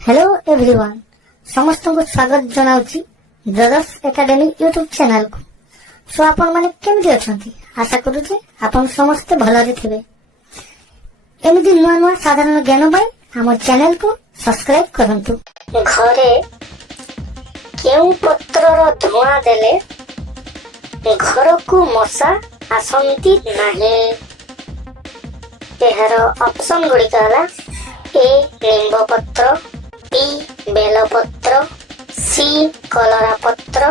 Hello everyone समस्त को स्वागत जनाउछि ब्रदर्स एकेडमी यूट्यूब चैनल को। सो आपण माने केमि अछंती आशा करू जे आपण समस्त भलरे थिबे। एमिति नुआ नुआ साधारण ज्ञान पाई हमर चैनल को सब्सक्राइब करंतु। घरे केउ पत्रर धुआं देले घर को मशा आसंती नाही। एहार ऑप्शन गुडी कहला ए निंब पत्र, बी बेलपत्र, सी कलरा पत्र,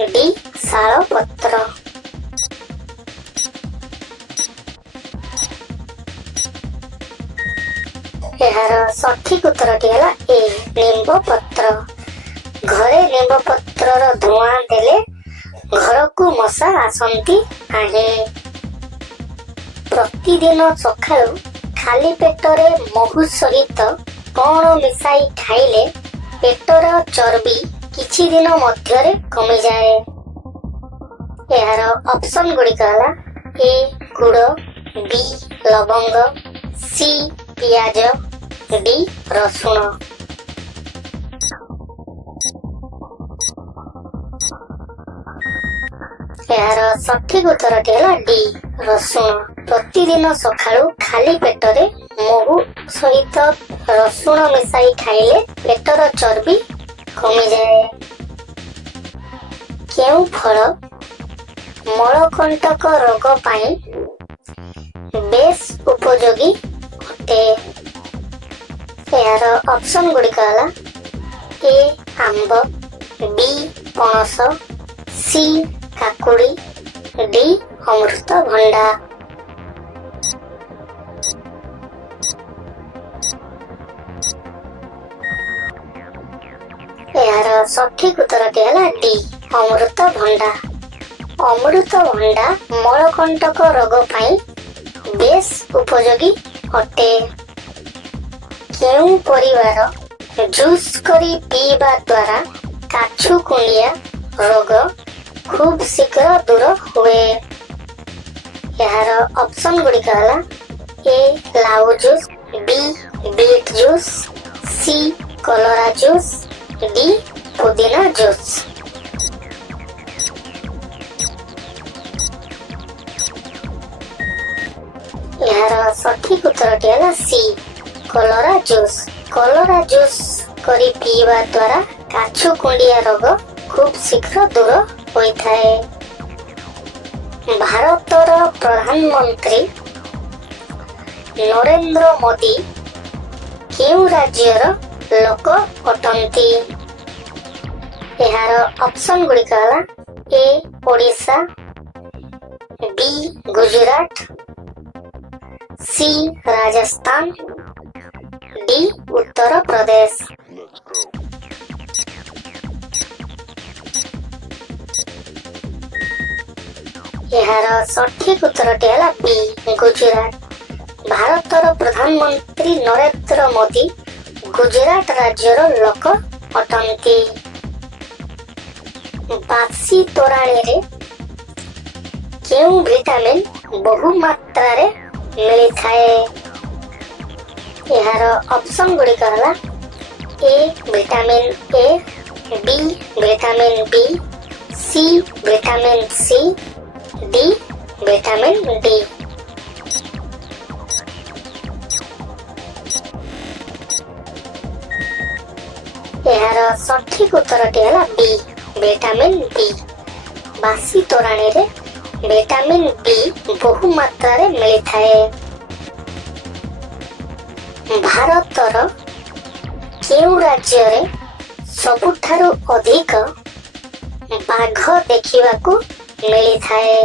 डी शाल पत्र। एहार सठिक उत्तरटी है ए निंब पत्र। घरे निंब पत्रर धुआं देले घर को मशा आसंती नाही। प्रतिदिन सकाळु खाली पेटरे महू सहित कौन मिसाई खाइले पेटर चर्बी किछि दिन मध्यरे कमी जाए। एहार ऑप्शन गुडी कहला ए गुड़, बी लवंग, सी पियाज, डी रसुण। एहार सठिक उत्तरटी है डी रसुण। प्रतिदिन सकाळु खाली पेटरे महू सहित रसुण मिसाई खाइले पेटर चर्बी कमी जाए। केउ फल मलकंटक रोग पाई बेस उपयोगी अटे। यार ऑप्शन गुडी कहला ए आंब, बी पणस, सी काकुड़ी, डी अमृतभंडा। यार सठिक उत्तरटी है डी अमृतभंडा। अमृतभंडा मलकंटक रोग पाई बेस उपयोगी अटे। केउ परिवार जूस करी पीवा द्वारा काछु कुंडिया रोग खूब शीघ्र दूर हुए। यार ऑप्शन गुडी कहला ए लाउ जूस, बी बीट जूस, सी कलरा जूस, डी पुदीना जूस। यार सठिक उत्तरटी है सी कलरा जूस। कलरा जूस करी पीवा द्वारा काछु कुंडिया रोग खूब शीघ्र दूर होइथाए। भारतर प्रधानमंत्री नरेंद्र मोदी केउ राज्यर लोक अटंती। एहार ऑप्शन गुडी कहला ए ओडिशा, बी गुजरात, सी राजस्थान, डी उत्तर प्रदेश। यार सठिक उत्तरटी है बी गुजरात। भारतर प्रधानमंत्री नरेंद्र मोदी गुजरात राज्यर लोक अटंती। बासी तोराणी रे केउ विटामिन बहु मात्रा रे मिली थाए। यार ऑप्शन गुडी कहला A vitamin A, B vitamin B, C vitamin C, D vitamin D. यार सठिक उत्तरटी है बी विटामिन बी। बासी तोराणी रे विटामिन बी बहु मात्रा रे मिली थाए। भारतर केउ राज्य रे सबुठारु अधिक बाघ देखिबाकू मिली थाए।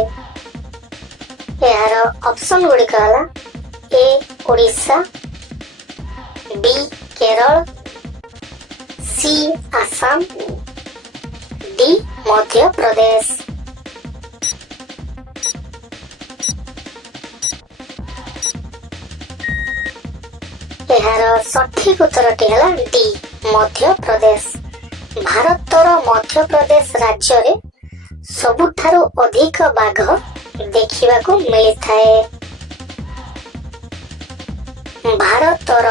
यार ऑप्शन गुडी कहला ए ओडिशा, बी केरल, सी आसाम, डी मध्य प्रदेश। यार सठिक उत्तरटी है डी मध्य प्रदेश। भारतर मध्य प्रदेश राज्य रे सबुठारु अधिक बाघ देखिबाकू मिली थाए। भारतर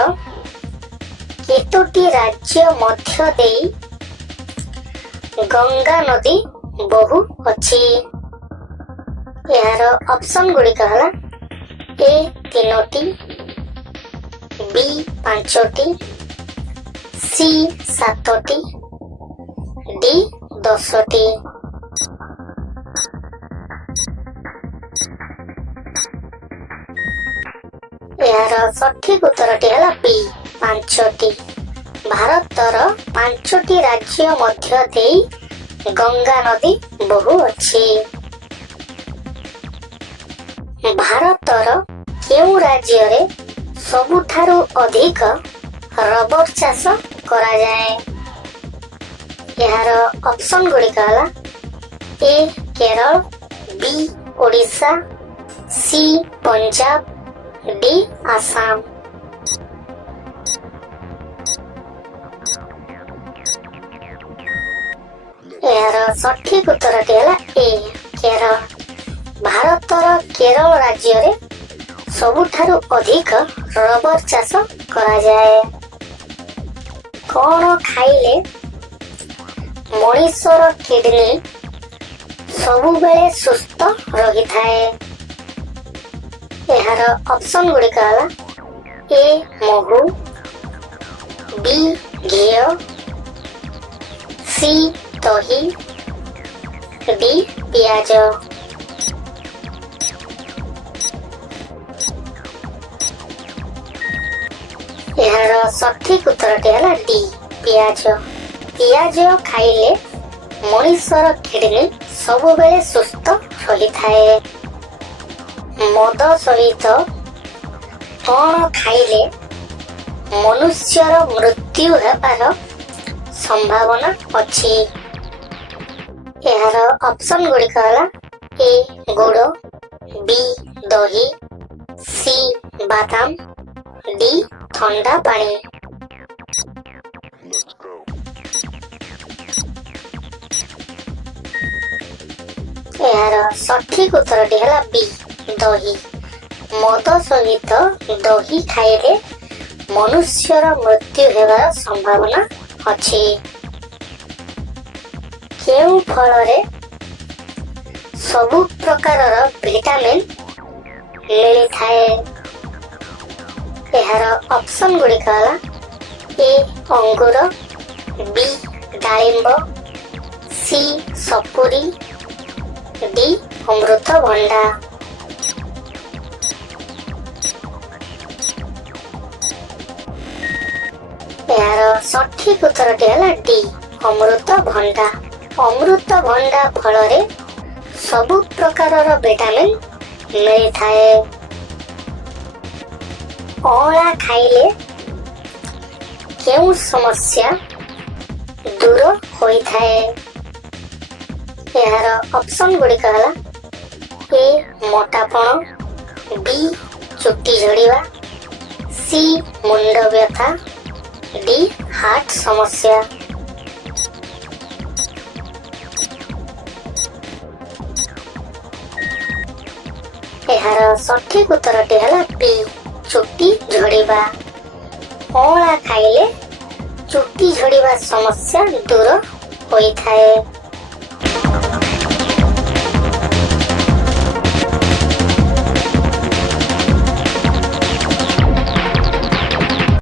କେତୋଟି ରାଜ୍ୟ ମଧ୍ୟ ଦେଇ ଗଙ୍ଗା ନଦୀ ବହୁଅଛି? ଏହାର ଅପସନ ଗୁଡ଼ିକ ହେଲା ଏ 3ଟି, ବି 5ଟି, ସି 7ଟି, ଡି 10ଟି। ଏହାର ସଠିକ ଉତ୍ତରଟି ହେଲା ବି 5ଟି। ଭାରତର 5ଟି ରାଜ୍ୟ ମଧ୍ୟ ଦେଇ ଗଙ୍ଗା ନଦୀ ବହୁଅଛି। ଭାରତର କେଉଁ ରାଜ୍ୟରେ ସବୁଠାରୁ ଅଧିକ ରବର ଚାଷ କରାଯାଏ? ଏହାର ଅପସନ ଗୁଡ଼ିକ ହେଲା ଏ କେରଳ, ବି ଓଡ଼ିଶା, ସି ପଞ୍ଜାବ, ଡି ଆସାମ। ଏହାର ସଠିକ ଉତ୍ତରଟି ହେଲା ଏ କେରଳ। ଭାରତର କେରଳ ରାଜ୍ୟରେ ସବୁଠାରୁ ଅଧିକ ରବର ଚାଷ କରାଯାଏ। କଣ ଖାଇଲେ ମଣିଷର କିଡନୀ ସବୁବେଳେ ସୁସ୍ଥ ରହିଥାଏ? ଏହାର ଅପସନ ଗୁଡ଼ିକ ହେଲା ଏ ମହୁ, ବି ଘିଅ, ସି ଦହି, ଡି ପିଆଜ। ଏହାର ସଠିକ ଉତ୍ତରଟି ହେଲା ଡି ପିଆଜ। ପିଆଜ ଖାଇଲେ ମଣିଷର କିଡନୀ ସବୁବେଳେ ସୁସ୍ଥ ରହିଥାଏ। ମଦ ସହିତ କଣ ଖାଇଲେ ମନୁଷ୍ୟର ମୃତ୍ୟୁ ହେବାର ସମ୍ଭାବନା ଅଛି? ଏହାର ଅପସନ ଗୁଡ଼ିକ ହେଲା ଏ ଗୁଡ଼, ବି ଦହି, ସି ବାଦାମ, ଡି ଥଣ୍ଡା ପାଣି। ଏହାର ସଠିକ ଉତ୍ତରଟି ହେଲା ବି ଦହି। ମଦ ସହିତ ଦହି ଖାଇଲେ ମନୁଷ୍ୟର ମୃତ୍ୟୁ ହେବାର ସମ୍ଭାବନା ଅଛି। କେଉଁ ଫଳରେ ସବୁ ପ୍ରକାରର ଭିଟାମିନ୍ ମିଳିଥାଏ? ଏହାର ଅପସନ ଗୁଡ଼ିକ ହେଲା ଏ ଅଙ୍ଗୁର, ବି ଡାଳିମ୍ବ, ସି ସପୁରୀ, ଡି ଅମୃତଭଣ୍ଡା। ଏହାର ସଠିକ ଉତ୍ତରଟି ହେଲା ଡି ଅମୃତଭଣ୍ଡା। ଅମୃତଭଣ୍ଡା ଫଳରେ ସବୁ ପ୍ରକାରର ଭିଟାମିନ୍ ମିଳିଥାଏ। ଅଁଳା ଖାଇଲେ କେଉଁ ସମସ୍ୟା ଦୂର ହୋଇଥାଏ? ଏହାର ଅପସନ ଗୁଡ଼ିକ ହେଲା ଏ ମୋଟାପଣ, ବି ଚୁଟି ଝଡ଼ିବା, ସି ମୁଣ୍ଡ ବ୍ୟଥା, ଡି ହାର୍ଟ ସମସ୍ୟା। ଏହାର ସଠିକ ଉତ୍ତରଟି ହେଲା ବି ଚୁଟି ଝଡ଼ିବା। ଅଁଳା ଖାଇଲେ ଚୁଟି ଝଡ଼ିବା ସମସ୍ୟା ଦୂର ହୋଇଥାଏ।